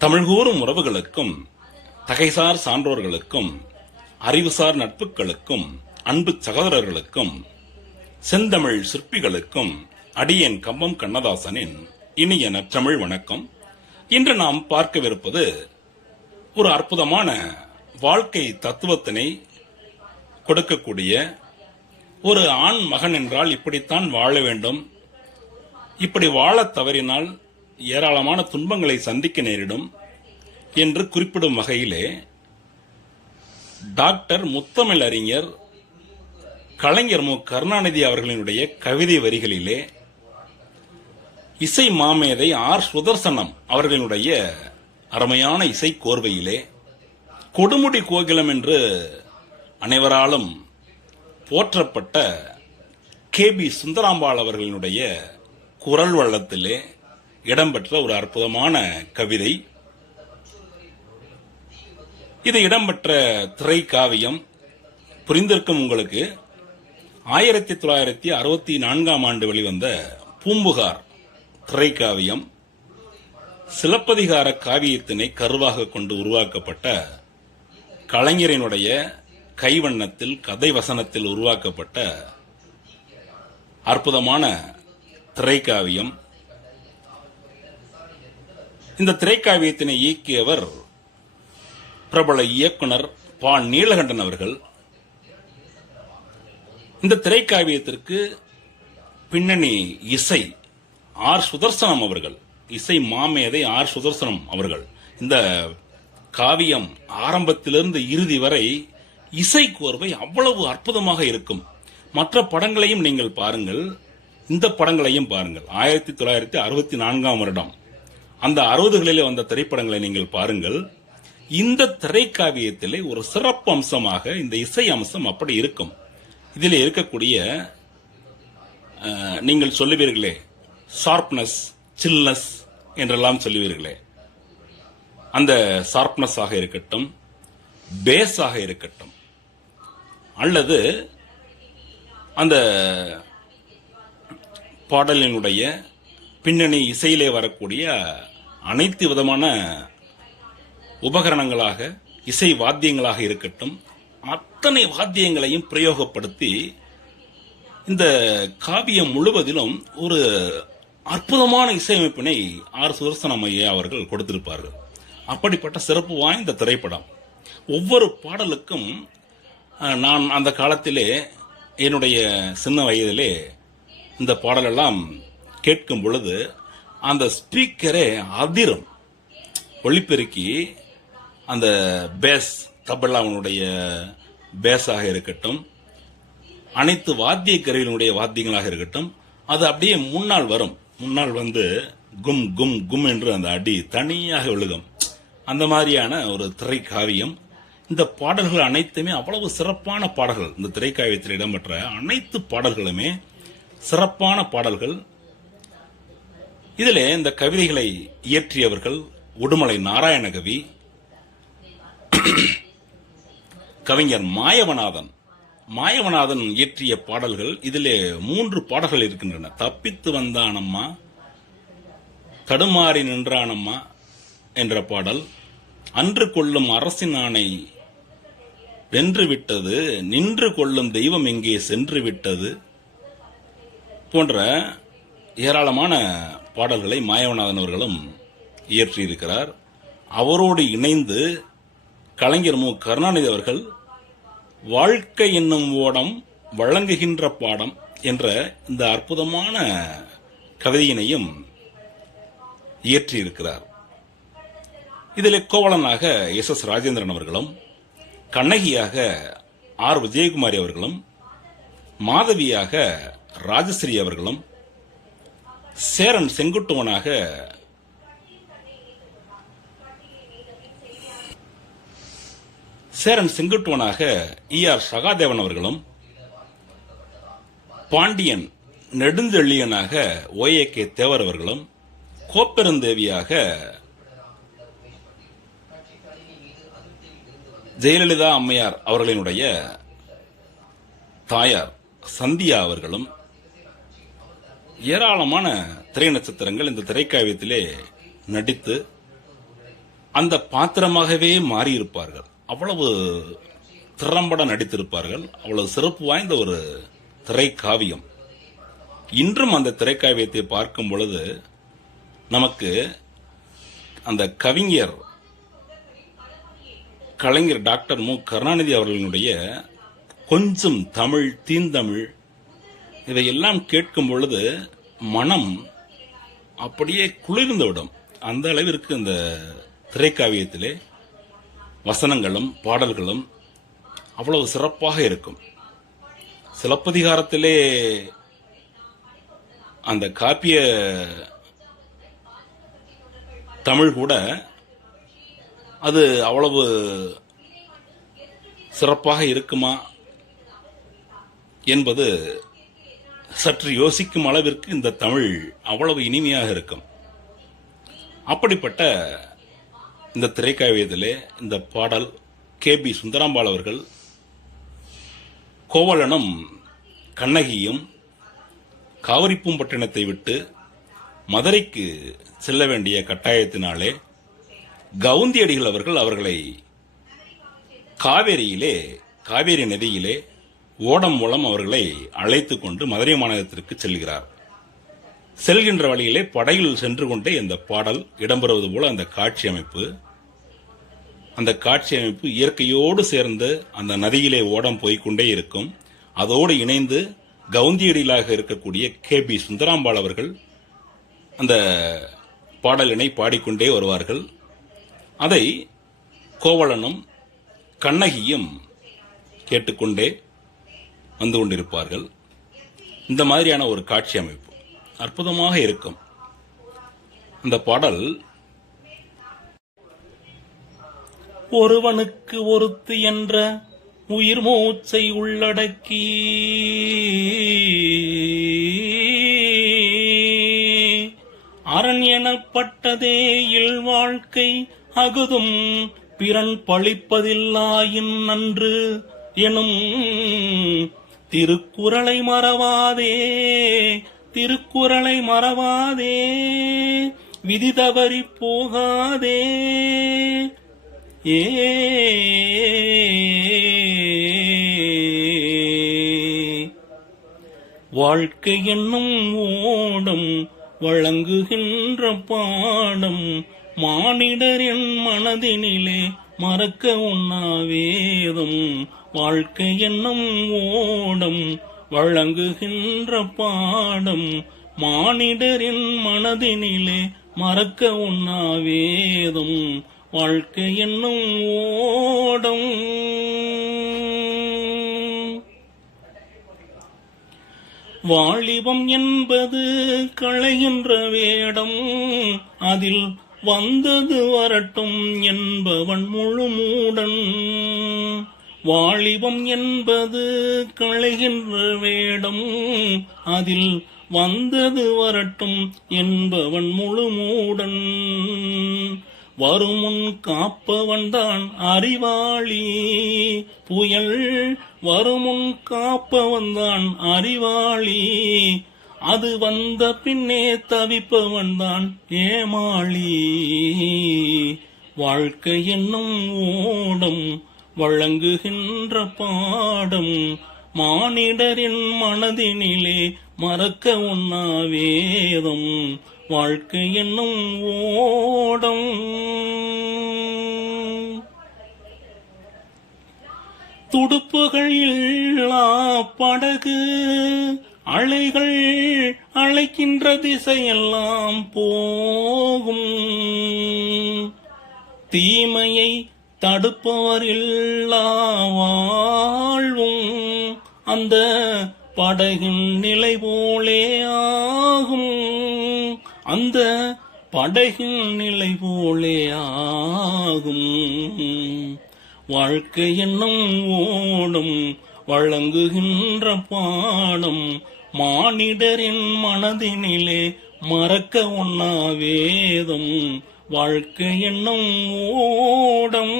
தமிழ்கூறும் உறவுகளுக்கும் தகைசார் சான்றோர்களுக்கும் அறிவுசார் நட்புகளுக்கும் அன்பு சகோதரர்களுக்கும் செந்தமிழ் சிற்பிகளுக்கும் அடியேன் கம்பம் கண்ணதாசனின் இனிய நற்றமிழ் வணக்கம். இன்று நாம் பார்க்கவிருப்பது ஒரு அற்புதமான வாழ்க்கை தத்துவத்தினை கொடுக்கக்கூடிய ஒரு ஆண் மகன் என்றால் இப்படித்தான் வாழ வேண்டும். இப்படி வாழத் தவறினால் ஏராளமான துன்பங்களை சந்திக்க நேரிடும் என்று குறிப்பிடும் வகையிலே டாக்டர் முத்தமிழ் அறிஞர் கலைஞர் மு. கருணாநிதி அவர்களினுடைய கவிதை வரிகளிலே இசை மாமேதை ஆர். சுதர்சனம் அவர்களினுடைய அருமையான இசை கோர்வையிலே கொடுமுடி கோகிலம் என்று அனைவராலும் போற்றப்பட்ட கே. பி. சுந்தராம்பாள் அவர்களினுடைய குரல் வள்ளத்திலே இடம்பெற்ற ஒரு அற்புதமான கவிதை. இது இடம்பெற்ற திரை காவியம் புரிந்திருக்கும் உங்களுக்கு ஆயிரத்தி தொள்ளாயிரத்தி அறுபத்தி நான்காம் ஆண்டு வெளிவந்த பூம்புகார் திரைக்காவியம். சிலப்பதிகார காவியத்தினை கருவாக கொண்டு உருவாக்கப்பட்ட கலைஞரினுடைய கைவண்ணத்தில் கதை வசனத்தில் உருவாக்கப்பட்ட அற்புதமான திரைக்காவியம். இந்த திரைக்காவியத்தினை இயக்கியவர் பிரபல இயக்குனர் பா நீலகண்டன் அவர்கள். இந்த திரைக்காவியத்திற்கு பின்னணி இசை ஆர் சுதர்சனம் அவர்கள். இசை மாமேதை ஆர் சுதர்சனம் அவர்கள். இந்த காவியம் ஆரம்பத்திலிருந்து இறுதி வரை இசை கோர்வை அவ்வளவு அற்புதமாக இருக்கும். மற்ற படங்களையும் நீங்கள் பாருங்கள். இந்த படங்களையும் பாருங்கள். ஆயிரத்தி தொள்ளாயிரத்தி அறுபத்தி நான்காம் வருடம். அந்த அறுபதுகளிலே வந்த திரைப்படங்களை நீங்கள் பாருங்கள். இந்த திரைக்காவியத்திலே ஒரு சிறப்பு அம்சமாக இந்த இசை அம்சம் அப்படி இருக்கும். இதில் இருக்கக்கூடிய நீங்கள் சொல்லுவீர்களே ஷார்ப்னஸ் சில்னஸ் என்றெல்லாம் சொல்லுவீர்களே. அந்த ஷார்ப்னஸ் ஆக இருக்கட்டும் பேஸ் ஆக இருக்கட்டும் அல்லது அந்த பாடலினுடைய பின்னணி இசையிலே வரக்கூடிய அனைத்து விதமான உபகரணங்களாக இசை வாத்தியங்களாக இருக்கட்டும் அத்தனை வாத்தியங்களையும் பிரயோகப்படுத்தி இந்த காவியம் முழுவதிலும் ஒரு அற்புதமான இசையமைப்பினை ஆர் சுதர்சனம் ஐயா அவர்கள் கொடுத்திருப்பார்கள். அப்படிப்பட்ட சிறப்பு வாய்ந்த திரைப்படம். ஒவ்வொரு பாடலுக்கும் நான் அந்த காலத்திலே என்னுடைய சின்ன வயதிலே இந்த பாடலெல்லாம் கேட்கும் பொழுது அந்த ஸ்பீக்கரே அதிரும். ஒளிப்பெருக்கி அந்த பேஸ் தபலாவனுடைய பேஸாக இருக்கட்டும் அனைத்து வாத்திய கருவிகளுடைய வாத்தியங்களாக இருக்கட்டும் அது அப்படியே முன்னால் வரும். முன்னால் வந்து கும் கும் கும் என்று அந்த அடி தனியாக விழுகும். அந்த மாதிரியான ஒரு திரைக்காவியம். இந்த பாடல்கள் அனைத்துமே அவ்வளவு சிறப்பான பாடல்கள். இந்த திரைக்காவியத்தில் இடம்பெற்ற அனைத்து பாடல்களுமே சிறப்பான பாடல்கள். இதில் இந்த கவிதைகளை இயற்றியவர்கள் உடுமலை நாராயணகவி கவிஞர் மாயவநாதன். மாயவநாதன் இயற்றிய பாடல்கள் இதிலே மூன்று பாடல்கள் இருக்கின்றன. தப்பித்து வந்தானம்மா தடுமாறி நின்றானம்மா என்ற பாடல். அன்று கொள்ளும் அரசின் ஆணை வென்று விட்டது நின்று கொள்ளும் தெய்வம் எங்கே சென்று விட்டது போன்ற ஏராளமான பாடல்களை மாயவநாதன் அவர்களும் இயற்றியிருக்கிறார். அவரோடு இணைந்து கலைஞர் மு. கருணாநிதி அவர்கள் வாழ்க்கை என்னும் ஓடம் வழங்குகின்ற பாடம் என்ற இந்த அற்புதமான கவிதையினையும் இயற்றியிருக்கிறார். இதில் கோவலனாக எஸ் எஸ் ராஜேந்திரன் அவர்களும் கண்ணகியாக ஆர். விஜயகுமாரி அவர்களும் மாதவியாக ராஜஸ்ரீ அவர்களும் சேரன் செங்குட்டுவனாக சேரன் செங்குட்டுவனாக இ ஆர் சகாதேவன் அவர்களும் பாண்டியன் நெடுஞ்செழியனாக ஓஏ கே தேவர் அவர்களும் கோப்பெருந்தேவியாக ஜெயலலிதா அம்மையார் அவர்களினுடைய தாயார் சந்தியா அவர்களும் ஏராளமான திரை நட்சத்திரங்கள் இந்த திரைக்காவியத்திலே நடித்து அந்த பாத்திரமாகவே மாறியிருப்பார்கள். அவ்வளவு திறம்பட நடித்திருப்பார்கள். அவ்வளவு சிறப்பு வாய்ந்த ஒரு திரைக்காவியம். இன்றும் அந்த திரைக்காவியத்தை பார்க்கும் பொழுது நமக்கு அந்த கவிஞர் கலைஞர் டாக்டர் மு. கருணாநிதி அவர்களினுடைய கொஞ்சம் தமிழ் தீந்தமிழ் இதையெல்லாம் கேட்கும் பொழுது மனம் அப்படியே குளிர்ந்த விடும். அந்த அளவிற்கு இந்த திரைக்காவியத்திலே வசனங்களும் பாடல்களும் அவ்வளவு சிறப்பாக இருக்கும். சிலப்பதிகாரத்திலே அந்த காப்பிய தமிழ் கூட அது அவ்வளவு சிறப்பாக இருக்குமா என்பது சற்று யோசிக்கும் அளவிற்கு இந்த தமிழ் அவ்வளவு இனிமையாக இருக்கும். அப்படிப்பட்ட இந்த திரைக்காவியத்திலே இந்த பாடல் கே பி சுந்தராம்பாள் அவர்கள் கோவலனும் கண்ணகியும் காவிரிப்பூம்பட்டினத்தை விட்டு மதுரைக்கு செல்ல வேண்டிய கட்டாயத்தினாலே கவுந்தியடிகள் அவர்கள் அவர்களை காவேரியிலே காவேரி நதியிலே ஓடம் மூலம் அவர்களை அழைத்து கொண்டு மதுரை மாநகரத்திற்கு செல்கிறார். செல்கின்ற வழியிலே படகில் சென்று கொண்டே இந்த பாடல் இடம்பெறுவது போல அந்த காட்சி அமைப்பு அந்த காட்சி அமைப்பு இயற்கையோடு சேர்ந்து அந்த நதியிலே ஓடம் போய்க்கொண்டே இருக்கும். அதோடு இணைந்து கவுந்தியடிகளாக இருக்கக்கூடிய கே. பி. சுந்தராம்பாள் அவர்கள் அந்த பாடலினை பாடிக்கொண்டே வருவார்கள். அதை கோவலனும் கண்ணகியும் கேட்டுக்கொண்டே வந்து கொண்டிருப்பார்கள். இந்த மாதிரியான ஒரு காட்சி அமைப்பு அற்புதமாக இருக்கும். அந்த பாடல் ஒருவனுக்கு ஒருத்து என்ற உயிர் மூச்சை உள்ளடக்கி அரண் எனப்பட்டதே இல் வாழ்க்கை அகுதும் பிறன் பழிப்பதில்லாயின் நன்று எனும் திருக்குறளை மறவாதே திருக்குறளை மறவாதே விதி தவறி போகாதே. ஏ வாழ்க்கை என்னும் ஓடம் வழங்குகின்ற பாடம் மானிடரின் மனதினிலே மறக்க உண்ணாவேதும். வாழ்க்கை என்னும் ஓடம் வழங்குகின்ற பாடம் மானிடரின் மனதினிலே மறக்க உண்ணாவேதும். வாழ்க்கை என்னும் ஓடம். வாலிபம் என்பது களைகின்ற வேடம். அதில் வந்தது வரட்டும் என்பவன் முழு மூடன் வாலிபம் என்பது களைகின்ற வேடம். அதில் வந்தது வரட்டும் என்பவன் முழு மூடன் வருமுன் காப்பவன்தான் அறிவாளி. புயல் வருமுன் காப்பவன்தான் அறிவாளி. அது வந்த பின்னே தவிப்பவன் தான் ஏமாளி. வாழ்க்கை என்னும் ஓடம் வழங்குகின்ற பாடம் மானிடரின் மனதினிலே மறக்க உண்ணா வேதம் வாழ்க்கை என்னும் ஓடம். துடுப்புகள் இல்லா படகு அலைகள் அழைக்கின்ற திசையெல்லாம் போகும். தீமையை தடுப்பவர் இல்லா வாழ்வும் அந்த படகின் நிலை போலே ஆகும். அந்த படகின் நிலை போலே ஆகும். வாழ்க்கை என்னும் ஓடும் வழங்குகின்ற பாடம் மானிடரின் மனதினிலே மறக்க ஒன்னா வேதம் வாழ்க்கை என்னும் ஓடம்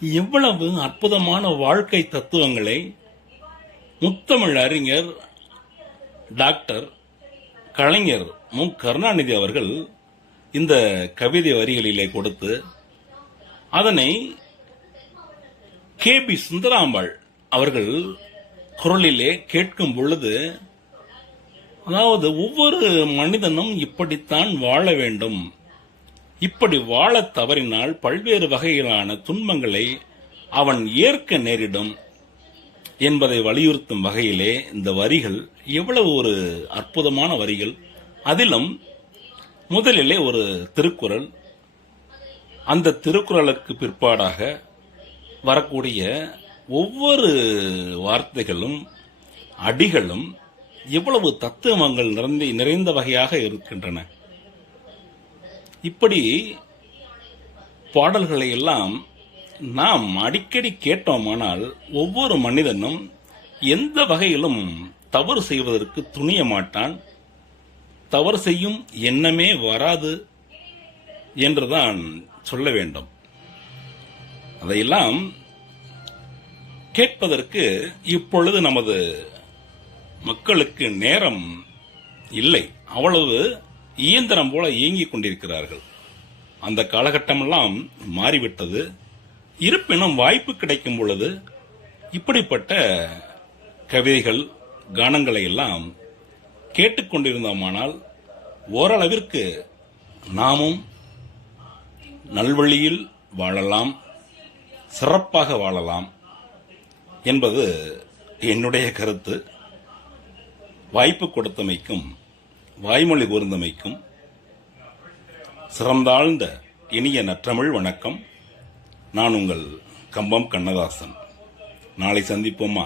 எவ்வளவு அற்புதமான வாழ்க்கை தத்துவங்களை முத்தமிழ் அறிஞர் டாக்டர் கலைஞர் மு. கருணாநிதி அவர்கள் இந்த கவிதை வரிகளிலே கொடுத்து அதனை கே. பி. சுந்தராம்பாள் அவர்கள் குரலிலே கேட்கும் பொழுது அதாவது ஒவ்வொரு மனிதனும் இப்படித்தான் வாழ வேண்டும். இப்படி வாழத் தவறினால் பல்வேறு வகையிலான துன்பங்களை அவன் ஏற்க நேரிடும் என்பதை வலியுறுத்தும் வகையிலே இந்த வரிகள் எவ்வளவு ஒரு அற்புதமான வரிகள். அதிலும் முதலிலே ஒரு திருக்குறள். அந்த திருக்குறளுக்கு பிற்பாடாக வரக்கூடிய ஒவ்வொரு வார்த்தைகளும் அடிகளும் எவ்வளவு தத்துவங்கள் நிறைந்த நிறைந்த வகையாக இருக்கின்றன. இப்படி பாடல்களை எல்லாம் நாம் அடிக்கடி கேட்டோமானால் ஒவ்வொரு மனிதனும் எந்த வகையிலும் தவறு செய்வதற்கு துணிய மாட்டான். தவறு செய்யும் எண்ணமே வராது என்றுதான் சொல்ல வேண்டும். அதையெல்லாம் கேட்பதற்கு இப்பொழுது நமது மக்களுக்கு நேரம் இல்லை. அவ்வளவு இயந்திரம் போல இயங்கிக் கொண்டிருக்கிறார்கள். அந்த காலகட்டமெல்லாம் மாறிவிட்டது. இருப்பினும் வாய்ப்பு கிடைக்கும் பொழுது இப்படிப்பட்ட கவிதைகள் கானங்களை எல்லாம் கேட்டுக்கொண்டிருந்தோமானால் ஓரளவிற்கு நாமும் நல்வழியில் வாழலாம் சிறப்பாக வாழலாம் என்பது என்னுடைய கருத்து. வாய்ப்பு கொடுத்தமைக்கும் வாய்மொழி கூர்ந்தமைக்கும் சிறந்தாழ்ந்த இனிய நற்றமிழ் வணக்கம். நான் உங்கள் கம்பம் கண்ணதாசன். நாளை சந்திப்போமா?